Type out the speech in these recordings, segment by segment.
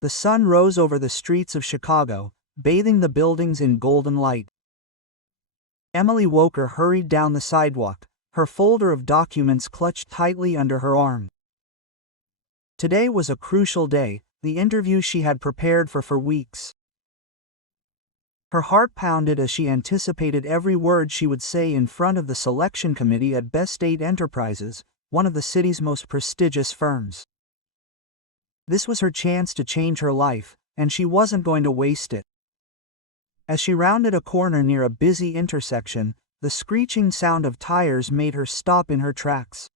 The sun rose over the streets of Chicago, bathing the buildings in golden light. Emily Woker hurried down the sidewalk, her folder of documents clutched tightly under her arm. Today was a crucial day, the interview she had prepared for weeks. Her heart pounded as she anticipated every word she would say in front of the selection committee at Best State Enterprises, one of the city's most prestigious firms. This was her chance to change her life, and she wasn't going to waste it. As she rounded a corner near a busy intersection, the screeching sound of tires made her stop in her tracks.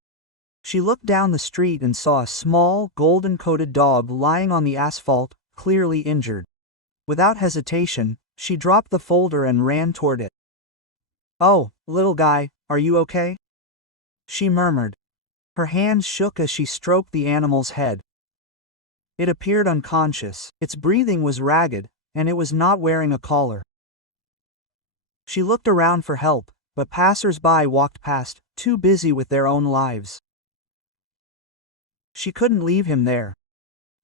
She looked down the street and saw a small, golden-coated dog lying on the asphalt, clearly injured. Without hesitation, she dropped the folder and ran toward it. "Oh, little guy, are you okay?" she murmured. Her hands shook as she stroked the animal's head. It appeared unconscious, its breathing was ragged, and it was not wearing a collar. She looked around for help, but passers-by walked past, too busy with their own lives. She couldn't leave him there.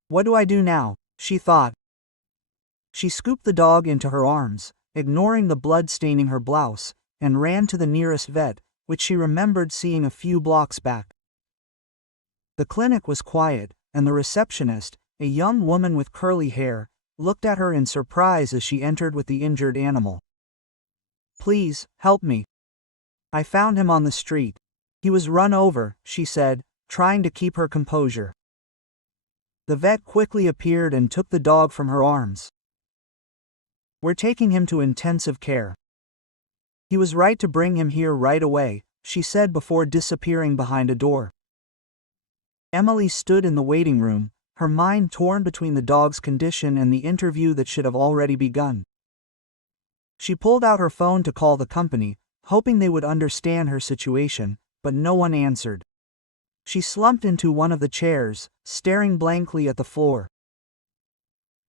"What do I do now?" she thought. She scooped the dog into her arms, ignoring the blood staining her blouse, and ran to the nearest vet, which she remembered seeing a few blocks back. The clinic was quiet, and the receptionist, a young woman with curly hair, looked at her in surprise as she entered with the injured animal. "Please, help me. I found him on the street. He was run over," she said, trying to keep her composure. The vet quickly appeared and took the dog from her arms. "We're taking him to intensive care. He was right to bring him here right away," she said before disappearing behind a door. Emily stood in the waiting room, her mind torn between the dog's condition and the interview that should have already begun. She pulled out her phone to call the company, hoping they would understand her situation, but no one answered. She slumped into one of the chairs, staring blankly at the floor.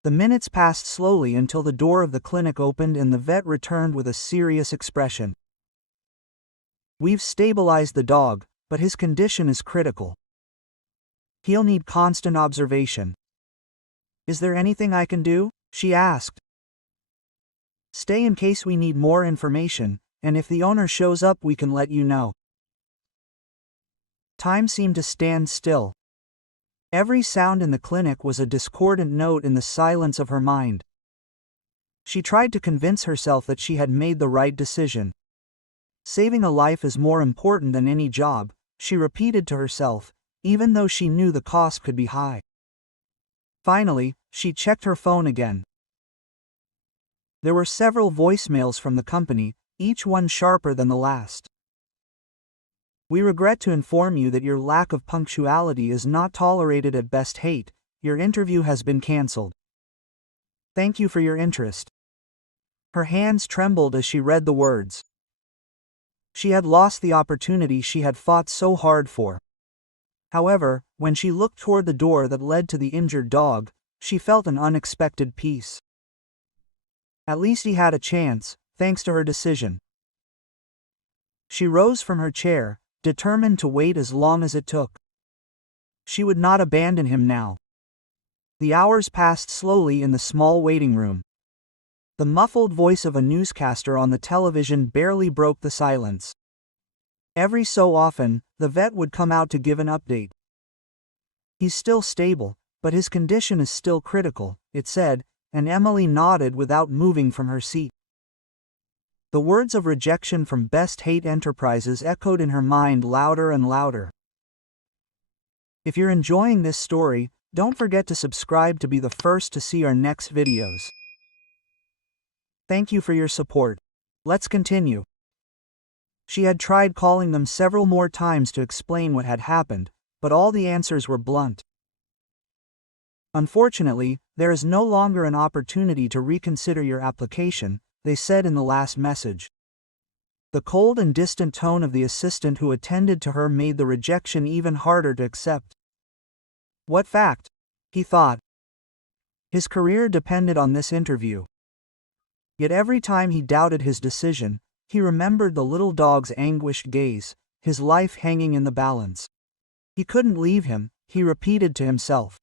The minutes passed slowly until the door of the clinic opened and the vet returned with a serious expression. "We've stabilized the dog, but his condition is critical. He'll need constant observation." "Is there anything I can do?" she asked. "Stay in case we need more information, and if the owner shows up we can let you know." Time seemed to stand still. Every sound in the clinic was a discordant note in the silence of her mind. She tried to convince herself that she had made the right decision. Saving a life is more important than any job, she repeated to herself, even though she knew the cost could be high. Finally, she checked her phone again. There were several voicemails from the company, each one sharper than the last. "We regret to inform you that your lack of punctuality is not tolerated at Best Hate. Your interview has been cancelled. Thank you for your interest." Her hands trembled as she read the words. She had lost the opportunity she had fought so hard for. However, when she looked toward the door that led to the injured dog, she felt an unexpected peace. At least he had a chance, thanks to her decision. She rose from her chair, determined to wait as long as it took. She would not abandon him now. The hours passed slowly in the small waiting room. The muffled voice of a newscaster on the television barely broke the silence. Every so often, the vet would come out to give an update. "He's still stable, but his condition is still critical," it said, and Emily nodded without moving from her seat. The words of rejection from Best Hate Enterprises echoed in her mind louder and louder. If you're enjoying this story, don't forget to subscribe to be the first to see our next videos. Thank you for your support. Let's continue. She had tried calling them several more times to explain what had happened, but all the answers were blunt. "Unfortunately, there is no longer an opportunity to reconsider your application," they said in the last message. The cold and distant tone of the assistant who attended to her made the rejection even harder to accept. What fact? He thought. His career depended on this interview. Yet every time he doubted his decision, he remembered the little dog's anguished gaze, his life hanging in the balance. He couldn't leave him, he repeated to himself.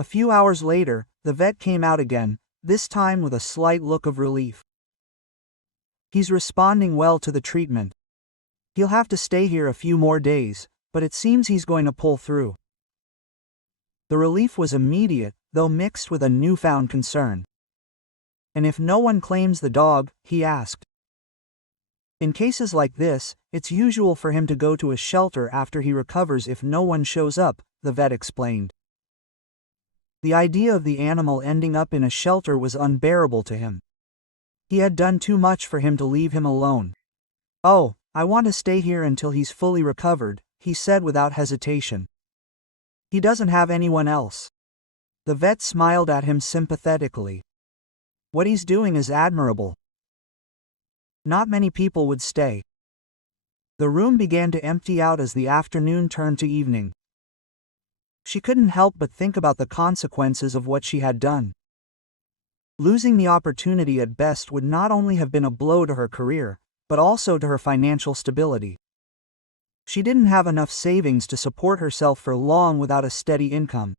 A few hours later, the vet came out again, this time with a slight look of relief. He's responding well to the treatment. He'll have to stay here a few more days, but it seems he's going to pull through. The relief was immediate, though mixed with a newfound concern. And if no one claims the dog, he asked. In cases like this, it's usual for him to go to a shelter after he recovers if no one shows up, the vet explained. The idea of the animal ending up in a shelter was unbearable to him. He had done too much for him to leave him alone. "Oh, I want to stay here until he's fully recovered," he said without hesitation. "He doesn't have anyone else." The vet smiled at him sympathetically. "What he's doing is admirable. Not many people would stay." The room began to empty out as the afternoon turned to evening. She couldn't help but think about the consequences of what she had done. Losing the opportunity at best would not only have been a blow to her career, but also to her financial stability. She didn't have enough savings to support herself for long without a steady income.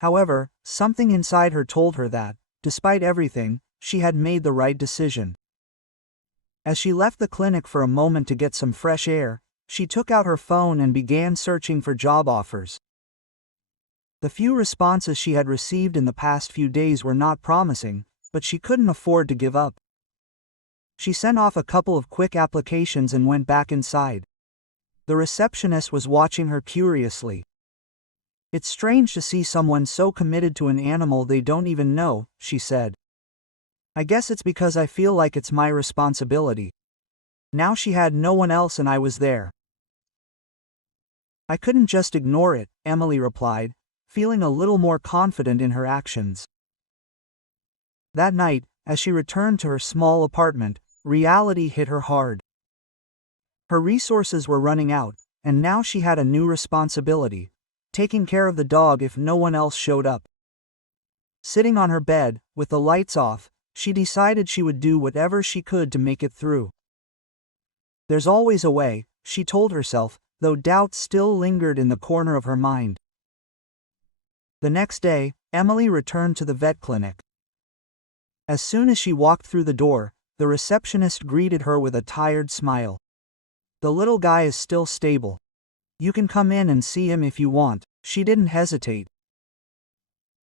However, something inside her told her that, despite everything, she had made the right decision. As she left the clinic for a moment to get some fresh air, she took out her phone and began searching for job offers. The few responses she had received in the past few days were not promising, but she couldn't afford to give up. She sent off a couple of quick applications and went back inside. The receptionist was watching her curiously. "It's strange to see someone so committed to an animal they don't even know," she said. "I guess it's because I feel like it's my responsibility." Now she had no one else and I was there. "I couldn't just ignore it," Emily replied, feeling a little more confident in her actions. That night, as she returned to her small apartment, reality hit her hard. Her resources were running out, and now she had a new responsibility: taking care of the dog if no one else showed up. Sitting on her bed, with the lights off, she decided she would do whatever she could to make it through. There's always a way, she told herself, though doubt still lingered in the corner of her mind. The next day, Emily returned to the vet clinic. As soon as she walked through the door, the receptionist greeted her with a tired smile. "The little guy is still stable. You can come in and see him if you want." She didn't hesitate.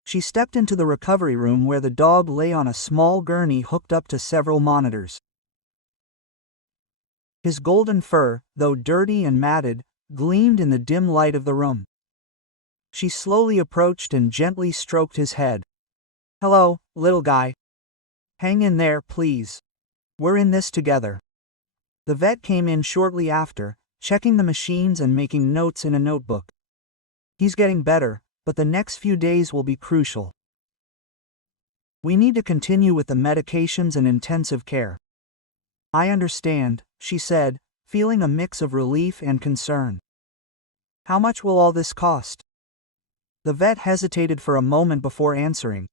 She stepped into the recovery room where the dog lay on a small gurney hooked up to several monitors. His golden fur, though dirty and matted, gleamed in the dim light of the room. She slowly approached and gently stroked his head. "Hello, little guy. Hang in there, please. We're in this together." The vet came in shortly after, checking the machines and making notes in a notebook. "He's getting better, but the next few days will be crucial. We need to continue with the medications and intensive care." "I understand," she said, feeling a mix of relief and concern. "How much will all this cost?" The vet hesitated for a moment before answering.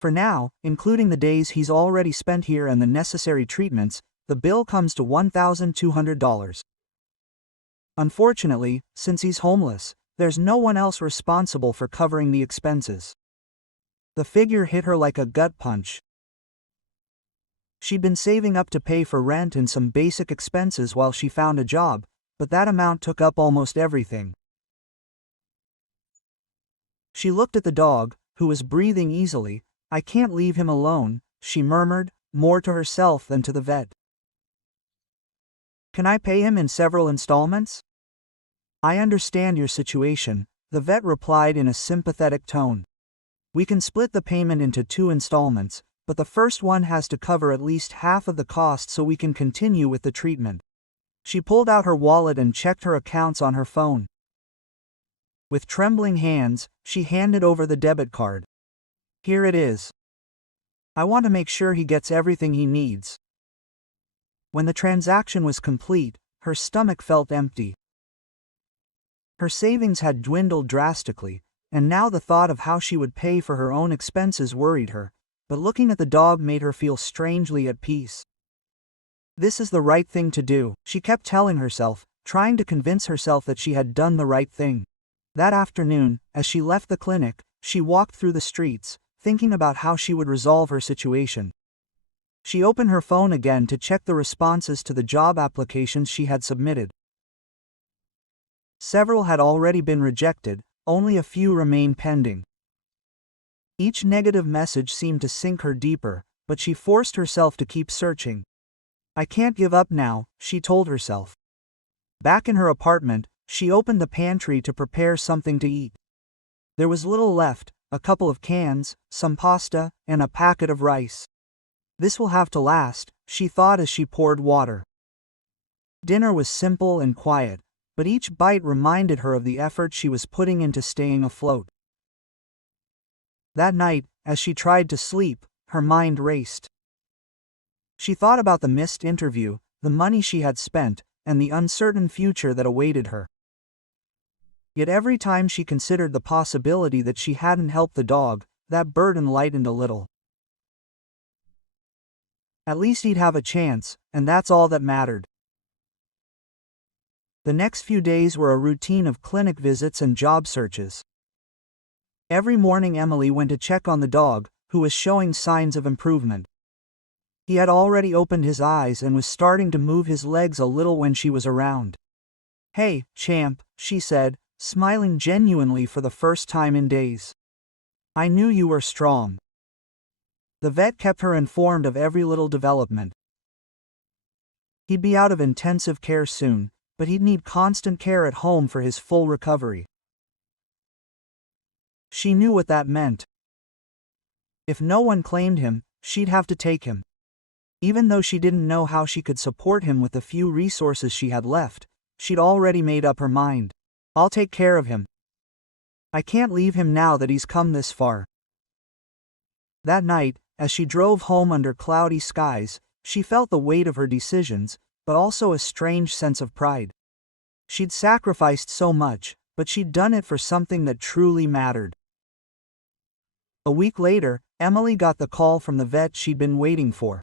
"For now, including the days he's already spent here and the necessary treatments, the bill comes to $1,200. Unfortunately, since he's homeless, there's no one else responsible for covering the expenses." The figure hit her like a gut punch. She'd been saving up to pay for rent and some basic expenses while she found a job, but that amount took up almost everything. She looked at the dog, who was breathing easily. "I can't leave him alone," she murmured, more to herself than to the vet. "Can I pay him in several installments?" "I understand your situation," the vet replied in a sympathetic tone. "We can split the payment into 2 installments, but the first one has to cover at least half of the cost so we can continue with the treatment." She pulled out her wallet and checked her accounts on her phone. With trembling hands, she handed over the debit card. "Here it is. I want to make sure he gets everything he needs." When the transaction was complete, her stomach felt empty. Her savings had dwindled drastically, and now the thought of how she would pay for her own expenses worried her, but looking at the dog made her feel strangely at peace. "This is the right thing to do," she kept telling herself, trying to convince herself that she had done the right thing. That afternoon, as she left the clinic, she walked through the streets, thinking about how she would resolve her situation. She opened her phone again to check the responses to the job applications she had submitted. Several had already been rejected, only a few remained pending. Each negative message seemed to sink her deeper, but she forced herself to keep searching. I can't give up now, she told herself. Back in her apartment, she opened the pantry to prepare something to eat. There was little left, a couple of cans, some pasta, and a packet of rice. This will have to last, she thought as she poured water. Dinner was simple and quiet, but each bite reminded her of the effort she was putting into staying afloat. That night, as she tried to sleep, her mind raced. She thought about the missed interview, the money she had spent, and the uncertain future that awaited her. Yet every time she considered the possibility that she hadn't helped the dog, that burden lightened a little. At least he'd have a chance, and that's all that mattered. The next few days were a routine of clinic visits and job searches. Every morning Emily went to check on the dog, who was showing signs of improvement. He had already opened his eyes and was starting to move his legs a little when she was around. "Hey, champ," she said, smiling genuinely for the first time in days. "I knew you were strong." The vet kept her informed of every little development. He'd be out of intensive care soon, but he'd need constant care at home for his full recovery. She knew what that meant. If no one claimed him, she'd have to take him. Even though she didn't know how she could support him with the few resources she had left, she'd already made up her mind. "I'll take care of him. I can't leave him now that he's come this far." That night, as she drove home under cloudy skies, she felt the weight of her decisions, but also a strange sense of pride. She'd sacrificed so much, but she'd done it for something that truly mattered. A week later, Emily got the call from the vet she'd been waiting for.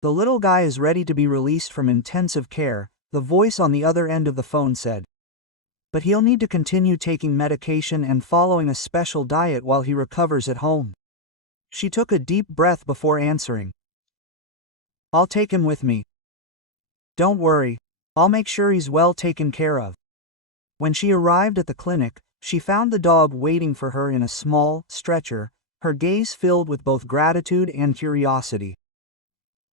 "The little guy is ready to be released from intensive care," the voice on the other end of the phone said. "But he'll need to continue taking medication and following a special diet while he recovers at home." She took a deep breath before answering. "I'll take him with me. Don't worry, I'll make sure he's well taken care of." When she arrived at the clinic, she found the dog waiting for her in a small stretcher, her gaze filled with both gratitude and curiosity.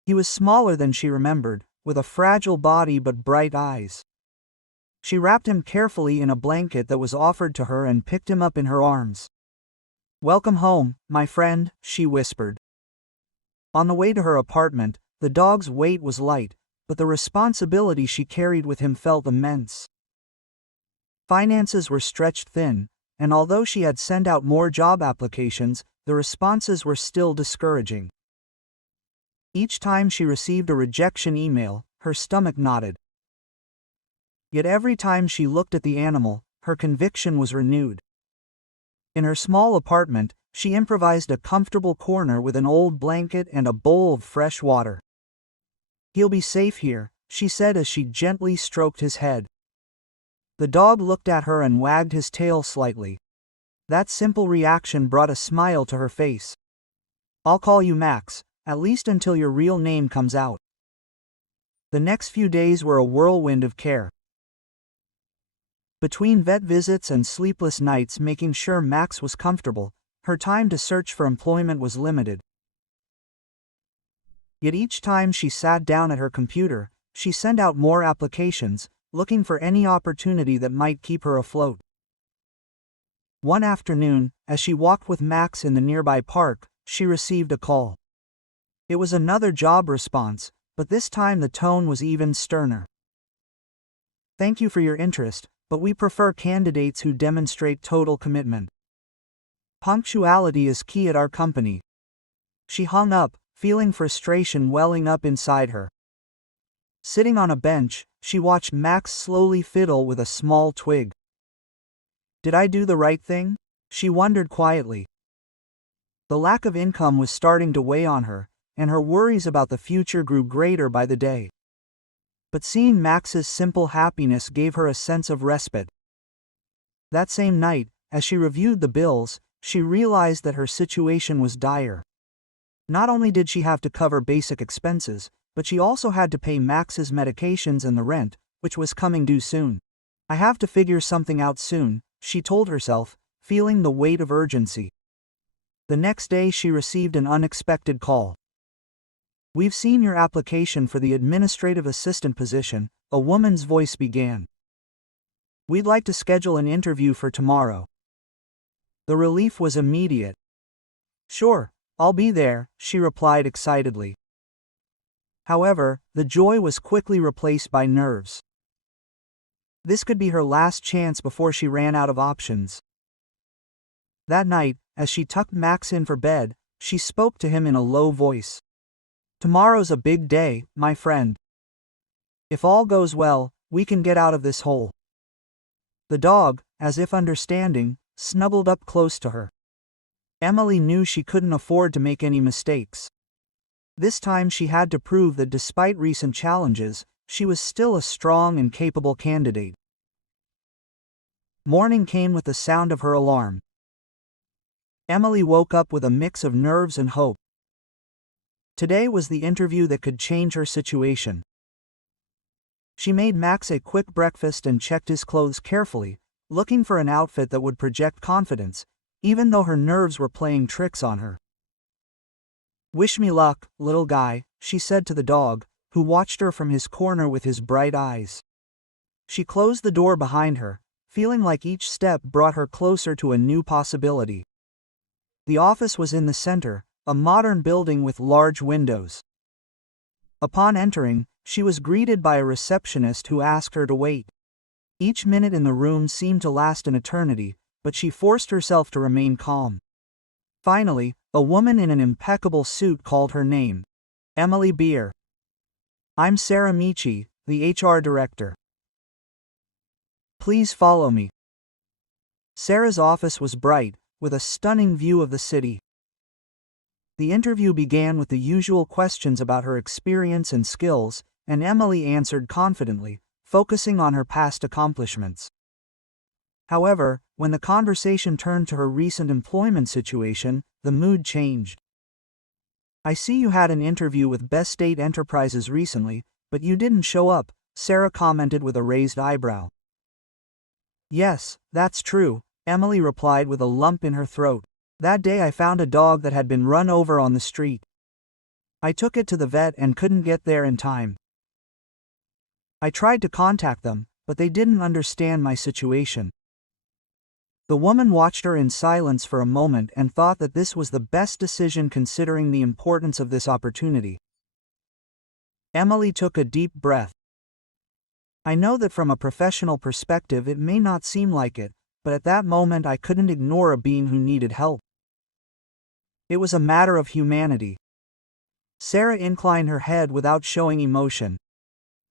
He was smaller than she remembered, with a fragile body but bright eyes. She wrapped him carefully in a blanket that was offered to her and picked him up in her arms. "Welcome home, my friend," she whispered. On the way to her apartment, the dog's weight was light, but the responsibility she carried with him felt immense. Finances were stretched thin, and although she had sent out more job applications, the responses were still discouraging. Each time she received a rejection email, her stomach knotted. Yet every time she looked at the animal, her conviction was renewed. In her small apartment, she improvised a comfortable corner with an old blanket and a bowl of fresh water. "He'll be safe here," she said as she gently stroked his head. The dog looked at her and wagged his tail slightly. That simple reaction brought a smile to her face. "I'll call you Max, at least until your real name comes out." The next few days were a whirlwind of care. Between vet visits and sleepless nights making sure Max was comfortable, her time to search for employment was limited. Yet each time she sat down at her computer, she sent out more applications, looking for any opportunity that might keep her afloat. One afternoon, as she walked with Max in the nearby park, she received a call. It was another job response, but this time the tone was even sterner. "Thank you for your interest, but we prefer candidates who demonstrate total commitment. Punctuality is key at our company." She hung up, feeling frustration welling up inside her. Sitting on a bench, she watched Max slowly fiddle with a small twig. "Did I do the right thing?" she wondered quietly. The lack of income was starting to weigh on her, and her worries about the future grew greater by the day. But seeing Max's simple happiness gave her a sense of respite. That same night, As she reviewed the bills, she realized that her situation was dire. Not only did she have to cover basic expenses, but she also had to pay Max's medications and the rent, which was coming due soon. I have to figure something out soon, she told herself, feeling the weight of urgency. The next day she received an unexpected call. "We've seen your application for the administrative assistant position," a woman's voice began. "We'd like to schedule an interview for tomorrow." The relief was immediate. "Sure, I'll be there," she replied excitedly. However, the joy was quickly replaced by nerves. This could be her last chance before she ran out of options. That night, as she tucked Max in for bed, she spoke to him in a low voice. "Tomorrow's a big day, my friend. If all goes well, we can get out of this hole." The dog, as if understanding, snuggled up close to her. Emily knew she couldn't afford to make any mistakes. This time she had to prove that despite recent challenges, she was still a strong and capable candidate. Morning came with the sound of her alarm. Emily woke up with a mix of nerves and hope. Today was the interview that could change her situation. She made Max a quick breakfast and checked his clothes carefully, looking for an outfit that would project confidence, even though her nerves were playing tricks on her. "Wish me luck, little guy," she said to the dog, who watched her from his corner with his bright eyes. She closed the door behind her, feeling like each step brought her closer to a new possibility. The office was in the center, a modern building with large windows. Upon entering, she was greeted by a receptionist who asked her to wait. Each minute in the room seemed to last an eternity, but she forced herself to remain calm. Finally, a woman in an impeccable suit called her name. "Emily Beer." "I'm Sarah Michi, the HR director. Please follow me." Sarah's office was bright, with a stunning view of the city. The interview began with the usual questions about her experience and skills, and Emily answered confidently, focusing on her past accomplishments. However, when the conversation turned to her recent employment situation, the mood changed. "I see you had an interview with Best State Enterprises recently, but you didn't show up," Sarah commented with a raised eyebrow. "Yes, that's true," Emily replied with a lump in her throat. "That day I found a dog that had been run over on the street. I took it to the vet and couldn't get there in time. I tried to contact them, but they didn't understand my situation." The woman watched her in silence for a moment and thought that this was the best decision considering the importance of this opportunity. Emily took a deep breath. "I know that from a professional perspective it may not seem like it, but at that moment I couldn't ignore a being who needed help. It was a matter of humanity." Sarah inclined her head without showing emotion.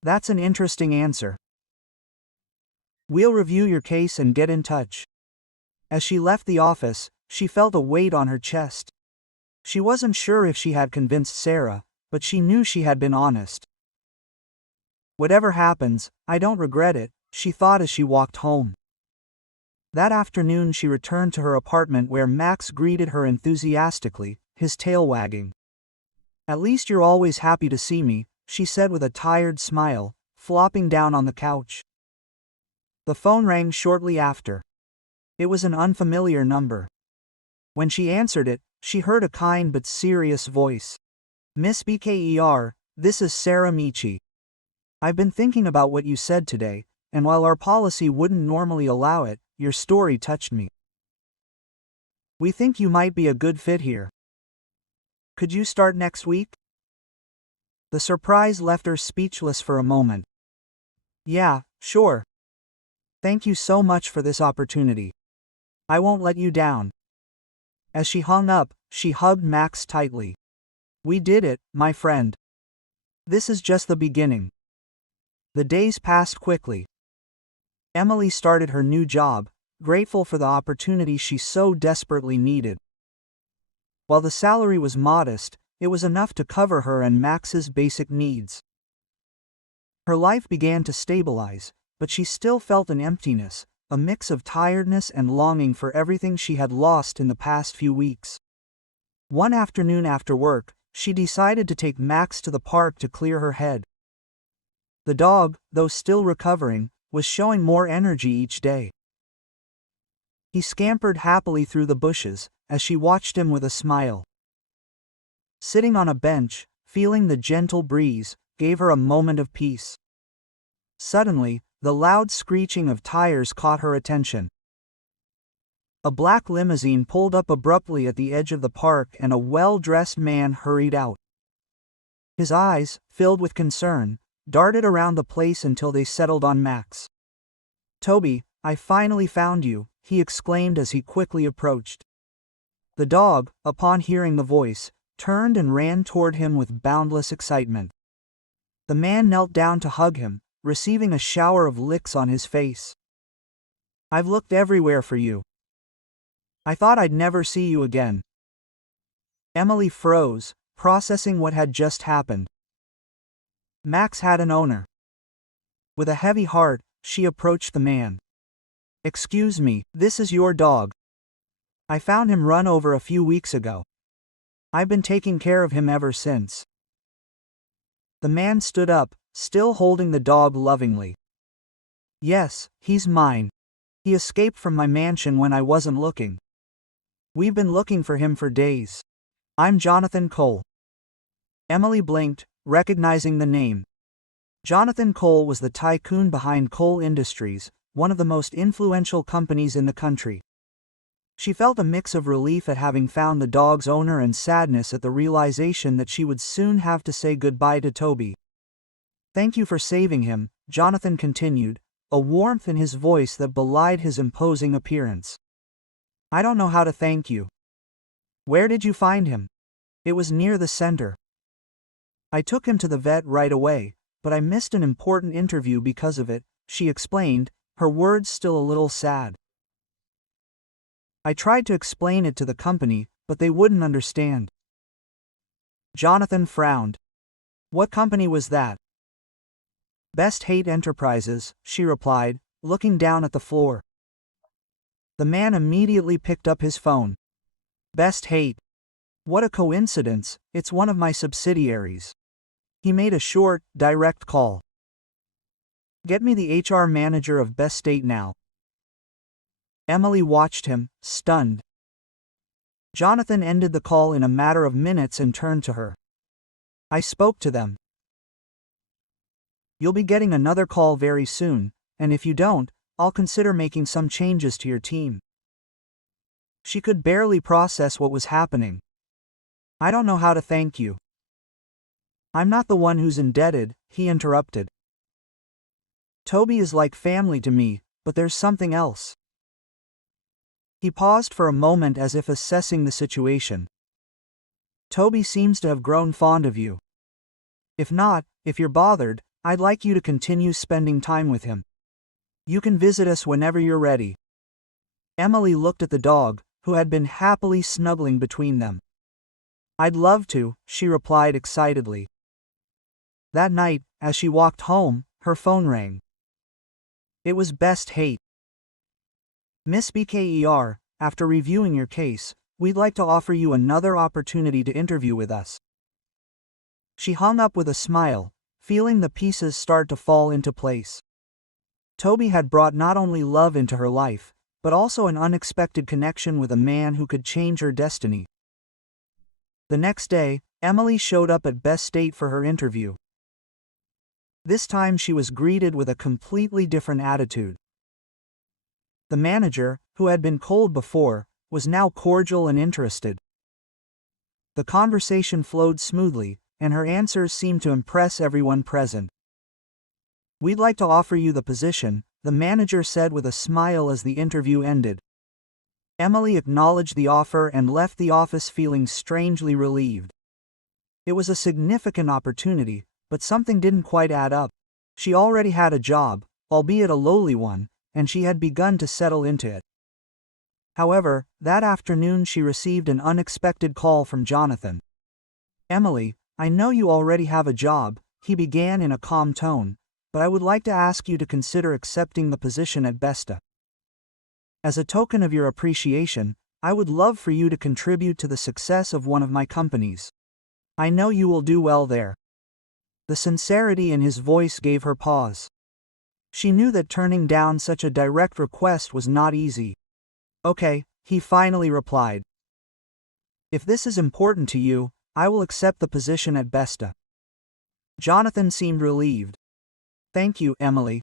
"That's an interesting answer. We'll review your case and get in touch." As she left the office, she felt a weight on her chest. She wasn't sure if she had convinced Sarah, but she knew she had been honest. "Whatever happens, I don't regret it," she thought as she walked home. That afternoon she returned to her apartment where Max greeted her enthusiastically, his tail wagging. "At least you're always happy to see me," she said with a tired smile, flopping down on the couch. The phone rang shortly after. It was an unfamiliar number. When she answered it, she heard a kind but serious voice. "Miss BKER, this is Sarah Michi. I've been thinking about what you said today, and while our policy wouldn't normally allow it, your story touched me. We think you might be a good fit here. Could you start next week?" The surprise left her speechless for a moment. "Yeah, sure. Thank you so much for this opportunity. I won't let you down." As she hung up, she hugged Max tightly. "We did it, my friend. This is just the beginning." The days passed quickly. Emily started her new job, grateful for the opportunity she so desperately needed. While the salary was modest, it was enough to cover her and Max's basic needs. Her life began to stabilize, but she still felt an emptiness, a mix of tiredness and longing for everything she had lost in the past few weeks. One afternoon after work, she decided to take Max to the park to clear her head. The dog, though still recovering, was showing more energy each day. He scampered happily through the bushes, as she watched him with a smile. Sitting on a bench, feeling the gentle breeze, gave her a moment of peace. Suddenly, the loud screeching of tires caught her attention. A black limousine pulled up abruptly at the edge of the park and a well-dressed man hurried out. His eyes, filled with concern, darted around the place until they settled on Max. "Toby, I finally found you," he exclaimed as he quickly approached. The dog, upon hearing the voice, turned and ran toward him with boundless excitement. The man knelt down to hug him, receiving a shower of licks on his face. "I've looked everywhere for you. I thought I'd never see you again." Emily froze, processing what had just happened. Max had an owner. With a heavy heart, she approached the man. "Excuse me, this is your dog. I found him run over a few weeks ago. I've been taking care of him ever since." The man stood up, still holding the dog lovingly. "Yes, he's mine. He escaped from my mansion when I wasn't looking. We've been looking for him for days. I'm Jonathan Cole." Emily blinked, recognizing the name. Jonathan Cole was the tycoon behind Cole Industries, one of the most influential companies in the country. She felt a mix of relief at having found the dog's owner and sadness at the realization that she would soon have to say goodbye to Toby. "Thank you for saving him," Jonathan continued, a warmth in his voice that belied his imposing appearance. "I don't know how to thank you." "Where did you find him?" "It was near the center. I took him to the vet right away, but I missed an important interview because of it," she explained, her words still a little sad. "I tried to explain it to the company, but they wouldn't understand." Jonathan frowned. "What company was that?" "Best Hate Enterprises," she replied, looking down at the floor. The man immediately picked up his phone. "Best Hate. What a coincidence, it's one of my subsidiaries." He made a short, direct call. "Get me the HR manager of Best State now." Emily watched him, stunned. Jonathan ended the call in a matter of minutes and turned to her. "I spoke to them. You'll be getting another call very soon, and if you don't, I'll consider making some changes to your team." She could barely process what was happening. "I don't know how to thank you." "I'm not the one who's indebted," he interrupted. "Toby is like family to me, but there's something else." He paused for a moment as if assessing the situation. "Toby seems to have grown fond of you. If you're bothered, I'd like you to continue spending time with him. You can visit us whenever you're ready." Emily looked at the dog, who had been happily snuggling between them. "I'd love to," she replied excitedly. That night, as she walked home, her phone rang. It was Best Hate. "Miss BKER, after reviewing your case, we'd like to offer you another opportunity to interview with us." She hung up with a smile, feeling the pieces start to fall into place. Toby had brought not only love into her life, but also an unexpected connection with a man who could change her destiny. The next day, Emily showed up at Best State for her interview. This time she was greeted with a completely different attitude. The manager, who had been cold before, was now cordial and interested. The conversation flowed smoothly, and her answers seemed to impress everyone present. "We'd like to offer you the position," the manager said with a smile as the interview ended. Emily acknowledged the offer and left the office feeling strangely relieved. It was a significant opportunity, but something didn't quite add up. She already had a job, albeit a lowly one, and she had begun to settle into it. However, that afternoon she received an unexpected call from Jonathan. "Emily, I know you already have a job," he began in a calm tone, "but I would like to ask you to consider accepting the position at Besta." As a token of your appreciation, I would love for you to contribute to the success of one of my companies. I know you will do well there." The sincerity in his voice gave her pause. She knew that turning down such a direct request was not easy. "Okay," he finally replied. "If this is important to you, I will accept the position at Besta." Jonathan seemed relieved. "Thank you, Emily.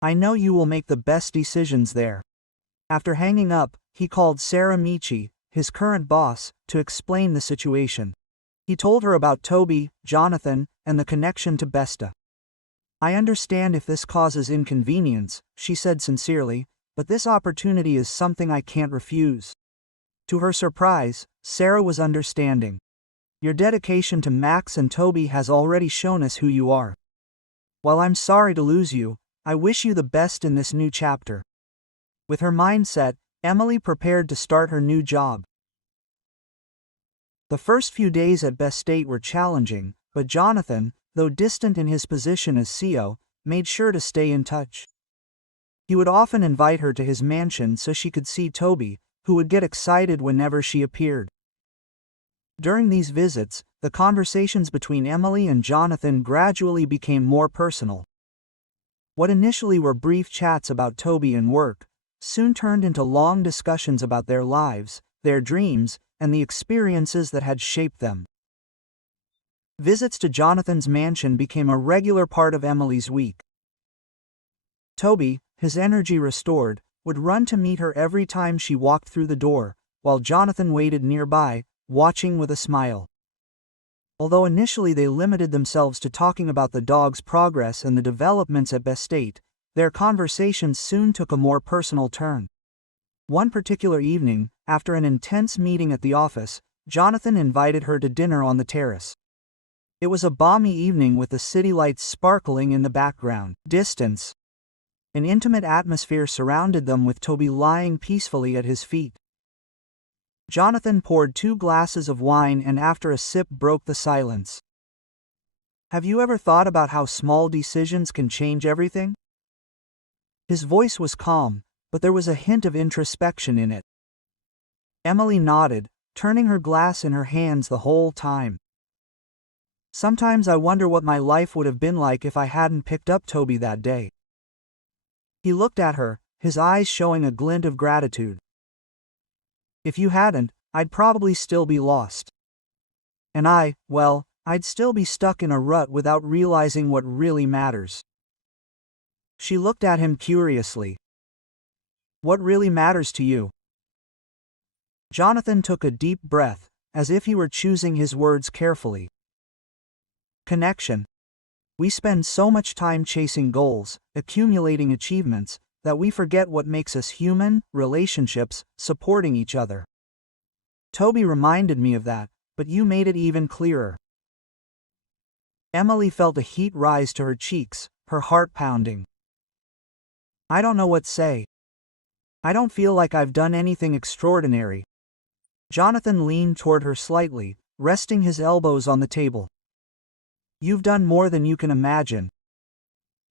I know you will make the best decisions there." After hanging up, he called Sarah Michi, his current boss, to explain the situation. He told her about Toby, Jonathan, and the connection to Besta. "I understand if this causes inconvenience," she said sincerely, "but this opportunity is something I can't refuse." To her surprise, Sarah was understanding. "Your dedication to Max and Toby has already shown us who you are. While I'm sorry to lose you, I wish you the best in this new chapter." With her mind set, Emily prepared to start her new job. The first few days at Bestate were challenging, but Jonathan, though distant in his position as CEO, made sure to stay in touch. He would often invite her to his mansion so she could see Toby, who would get excited whenever she appeared. During these visits, the conversations between Emily and Jonathan gradually became more personal. What initially were brief chats about Toby and work, soon turned into long discussions about their lives, their dreams, and the experiences that had shaped them. Visits to Jonathan's mansion became a regular part of Emily's week. Toby, his energy restored, would run to meet her every time she walked through the door, while Jonathan waited nearby, watching with a smile. Although initially they limited themselves to talking about the dog's progress and the developments at Bestate, their conversations soon took a more personal turn. One particular evening, after an intense meeting at the office, Jonathan invited her to dinner on the terrace. It was a balmy evening with the city lights sparkling in the background. Distance. An intimate atmosphere surrounded them with Toby lying peacefully at his feet. Jonathan poured 2 glasses of wine and after a sip broke the silence. "Have you ever thought about how small decisions can change everything?" His voice was calm, but there was a hint of introspection in it. Emily nodded, turning her glass in her hands the whole time. "Sometimes I wonder what my life would have been like if I hadn't picked up Toby that day." He looked at her, his eyes showing a glint of gratitude. "If you hadn't, I'd probably still be lost. And I'd still be stuck in a rut without realizing what really matters." She looked at him curiously. "What really matters to you?" Jonathan took a deep breath, as if he were choosing his words carefully. "Connection. We spend so much time chasing goals, accumulating achievements, that we forget what makes us human, relationships, supporting each other. Toby reminded me of that, but you made it even clearer." Emily felt a heat rise to her cheeks, her heart pounding. "I don't know what to say. I don't feel like I've done anything extraordinary." Jonathan leaned toward her slightly, resting his elbows on the table. "You've done more than you can imagine.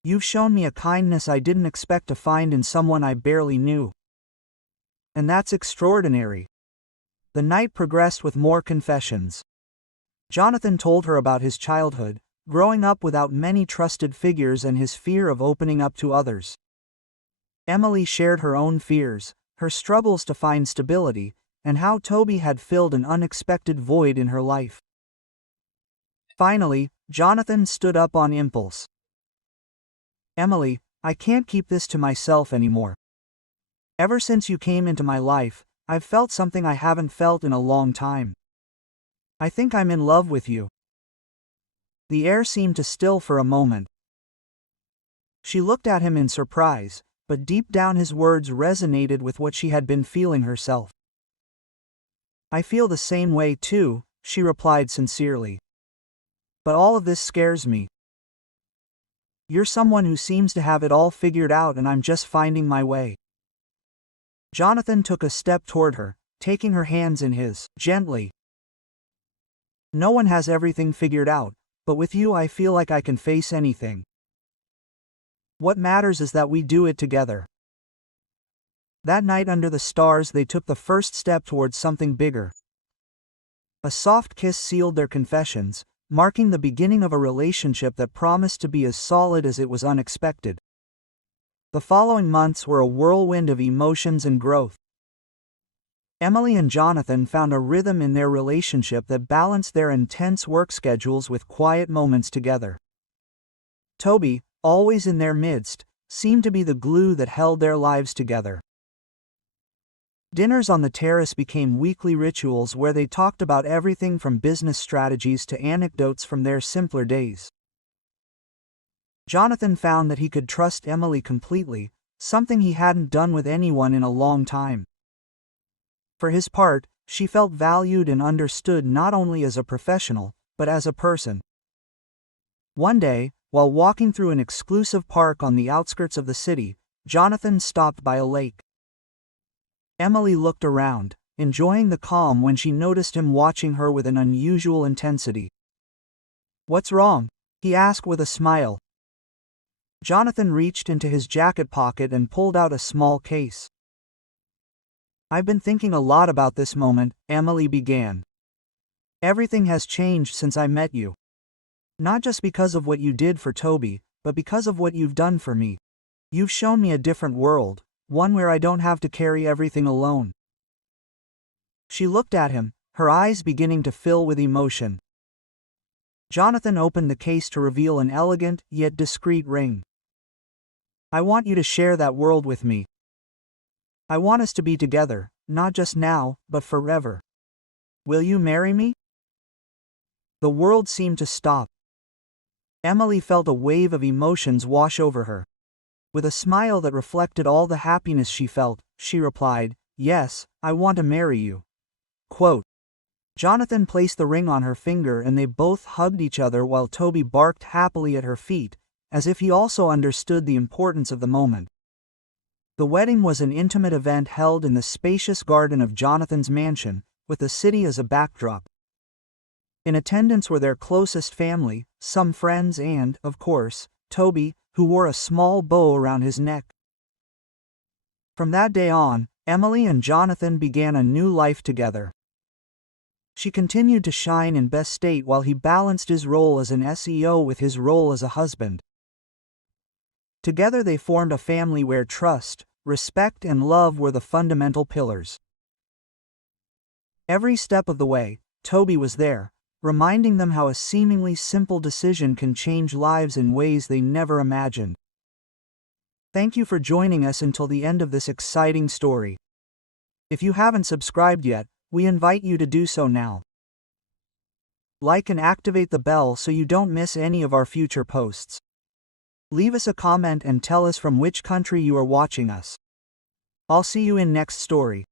You've shown me a kindness I didn't expect to find in someone I barely knew. And that's extraordinary." The night progressed with more confessions. Jonathan told her about his childhood, growing up without many trusted figures and his fear of opening up to others. Emily shared her own fears, her struggles to find stability, and how Toby had filled an unexpected void in her life. Finally, Jonathan stood up on impulse. "Emily, I can't keep this to myself anymore. Ever since you came into my life, I've felt something I haven't felt in a long time. I think I'm in love with you." The air seemed to still for a moment. She looked at him in surprise, but deep down his words resonated with what she had been feeling herself. "I feel the same way too," she replied sincerely. "But all of this scares me. You're someone who seems to have it all figured out and I'm just finding my way." Jonathan took a step toward her, taking her hands in his, gently. "No one has everything figured out, but with you I feel like I can face anything. What matters is that we do it together." That night under the stars they took the first step towards something bigger. A soft kiss sealed their confessions, marking the beginning of a relationship that promised to be as solid as it was unexpected. The following months were a whirlwind of emotions and growth. Emily and Jonathan found a rhythm in their relationship that balanced their intense work schedules with quiet moments together. Toby, always in their midst, seemed to be the glue that held their lives together. Dinners on the terrace became weekly rituals where they talked about everything from business strategies to anecdotes from their simpler days. Jonathan found that he could trust Emily completely, something he hadn't done with anyone in a long time. For his part, she felt valued and understood not only as a professional, but as a person. One day, while walking through an exclusive park on the outskirts of the city, Jonathan stopped by a lake. Emily looked around, enjoying the calm when she noticed him watching her with an unusual intensity. "What's wrong?" he asked with a smile. Jonathan reached into his jacket pocket and pulled out a small case. "I've been thinking a lot about this moment," Emily began. "Everything has changed since I met you. Not just because of what you did for Toby, but because of what you've done for me. You've shown me a different world, one where I don't have to carry everything alone." She looked at him, her eyes beginning to fill with emotion. Jonathan opened the case to reveal an elegant, yet discreet ring. "I want you to share that world with me. I want us to be together, not just now, but forever. Will you marry me?" The world seemed to stop. Emily felt a wave of emotions wash over her. With a smile that reflected all the happiness she felt, she replied, "Yes, I want to marry you." Quote. Jonathan placed the ring on her finger and they both hugged each other while Toby barked happily at her feet, as if he also understood the importance of the moment. The wedding was an intimate event held in the spacious garden of Jonathan's mansion, with the city as a backdrop. In attendance were their closest family, some friends and, of course, Toby, who wore a small bow around his neck. From that day on, Emily and Jonathan began a new life together. She continued to shine in best state while he balanced his role as an SEO with his role as a husband. Together they formed a family where trust, respect and love were the fundamental pillars. Every step of the way, Toby was there, reminding them how a seemingly simple decision can change lives in ways they never imagined. Thank you for joining us until the end of this exciting story. If you haven't subscribed yet, we invite you to do so now. Like and activate the bell so you don't miss any of our future posts. Leave us a comment and tell us from which country you are watching us. I'll see you in next story.